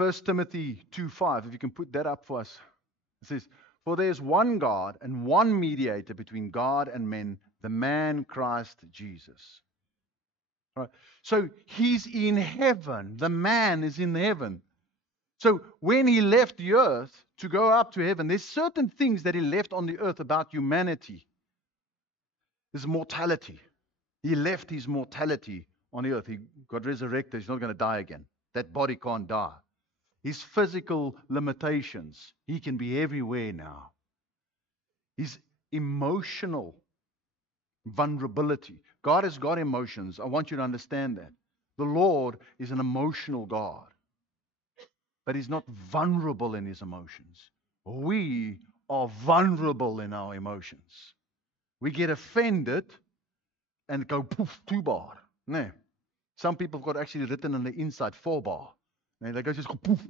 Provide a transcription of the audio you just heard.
1 Timothy 2:5, if you can put that up for us. It says, "For there is one God and one mediator between God and men, the man Christ Jesus." All right. So he's in heaven. The man is in heaven. So when he left the earth to go up to heaven, there's certain things that he left on the earth about humanity. His mortality. He left his mortality on the earth. He got resurrected. He's not going to die again. That body can't die. His physical limitations. He can be everywhere now. His emotional vulnerability. God has got emotions. I want you to understand that. The Lord is an emotional God. But he's not vulnerable in his emotions. We are vulnerable in our emotions. We get offended and go poof, 2 bar. No. Some people have got actually written on the inside 4 bar. And they go just go poof.